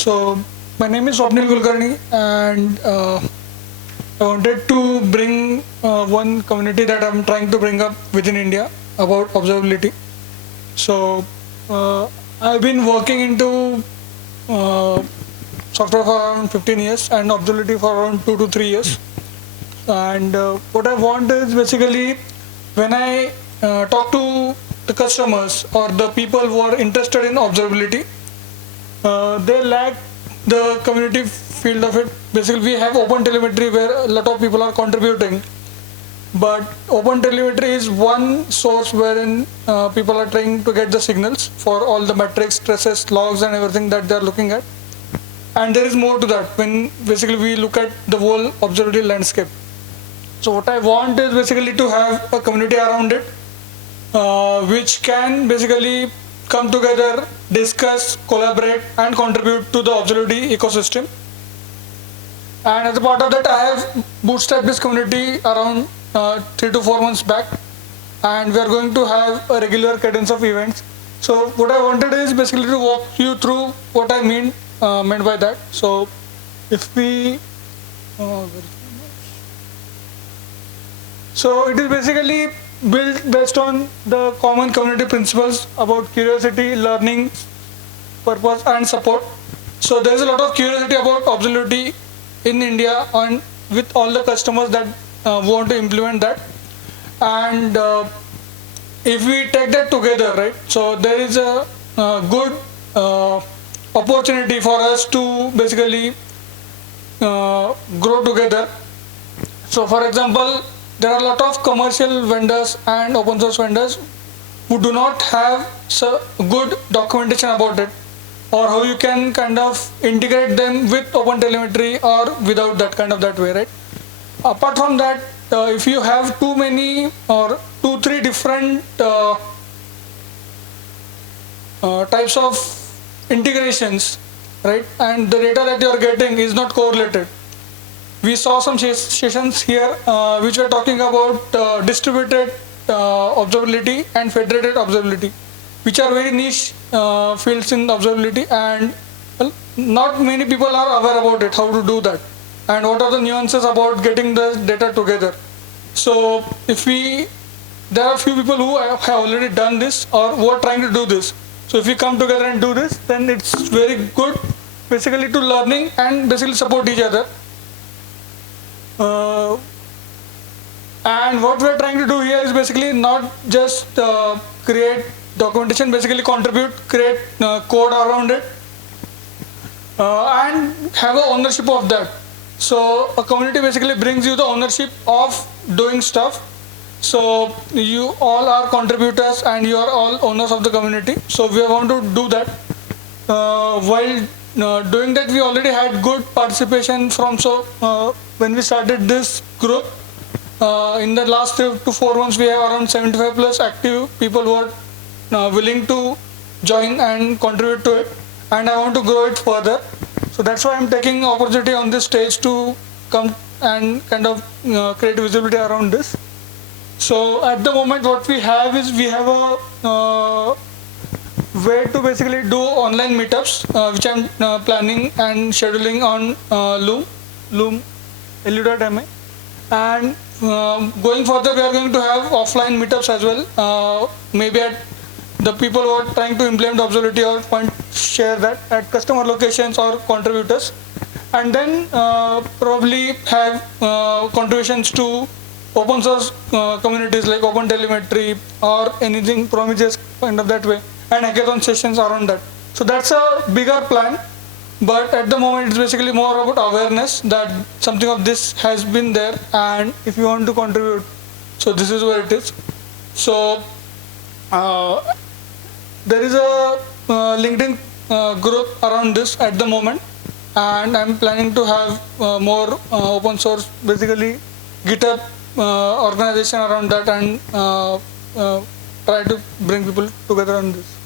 So my name is Swapnil Kulkarni, and I wanted to bring one community that I'm trying to bring up within India about observability. So I've been working into uh, software for around 15 years and observability for around 2 to 3 years. And what I want is basically when I talk to the customers or the people who are interested in observability, they lack the community field of it. Basically, we have open telemetry where a lot of people are contributing, but open telemetry is one source wherein people are trying to get the signals for all the metrics, stresses, logs, and everything that they are looking at. And there is more to that when basically we look at the whole observability landscape. So what I want is basically to have a community around it, which can basically come together, discuss, collaborate, and contribute to the observability ecosystem. And as a part of that, I have bootstrapped this community around 3 to 4 months back, and we are going to have a regular cadence of events. So what I wanted is basically to walk you through what I meant by that. So if we so it is basically built based on the common community principles about curiosity, learning, purpose, and support. So there is a lot of curiosity about observability in India and with all the customers that want to implement that. And if we take that together, right? So there is a good opportunity for us to basically grow together. So for example, there are a lot of commercial vendors and open source vendors who do not have so good documentation about it, or how you can kind of integrate them with open telemetry or without that kind of that way, right? Apart from that, if you have too many or 2 3 different types of integrations, right, and the data that you are getting is not correlated. We saw some sessions here which were talking about distributed observability and federated observability, which are very niche fields in observability, and well, not many people are aware about it, how to do that, and what are the nuances about getting the data together. So if we, there are few people who have already done this or who are trying to do this. So if we come together and do this, then it's very good basically to learning and basically support each other. Uh, and what we are trying to do here is basically not just create documentation, basically contribute, create code around it, and have a ownership of that. So a community basically brings you the ownership of doing stuff. So you all are contributors and you are all owners of the community. So we want to do that. While doing that, we already had good participation from, so when we started this group, in the last 3 to 4 months, we have around 75 plus active people who are willing to join and contribute to it, and I want to grow it further. So that's why I'm taking opportunity on this stage to come and kind of create visibility around this. So at the moment, what we have is we have a way to basically do online meetups, which I'm planning and scheduling on Loom, lu.me. And going further, we are going to have offline meetups as well. Maybe at the people who are trying to implement observability or point share that at customer locations or contributors, and then probably have contributions to open source communities like open telemetry or anything Prometheus kind of that way, and hackathon sessions around that. So that's a bigger plan, but at the moment it's basically more about awareness that something of this has been there, and if you want to contribute, so this is where it is. So there is a LinkedIn group around this at the moment, and I'm planning to have more open source, basically GitHub organization around that, and try to bring people together on this.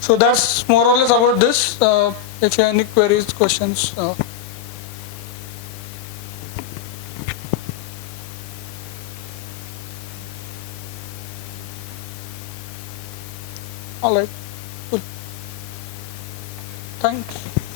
So that's more or less about this. If you have any queries, questions. All right. Good. Thanks.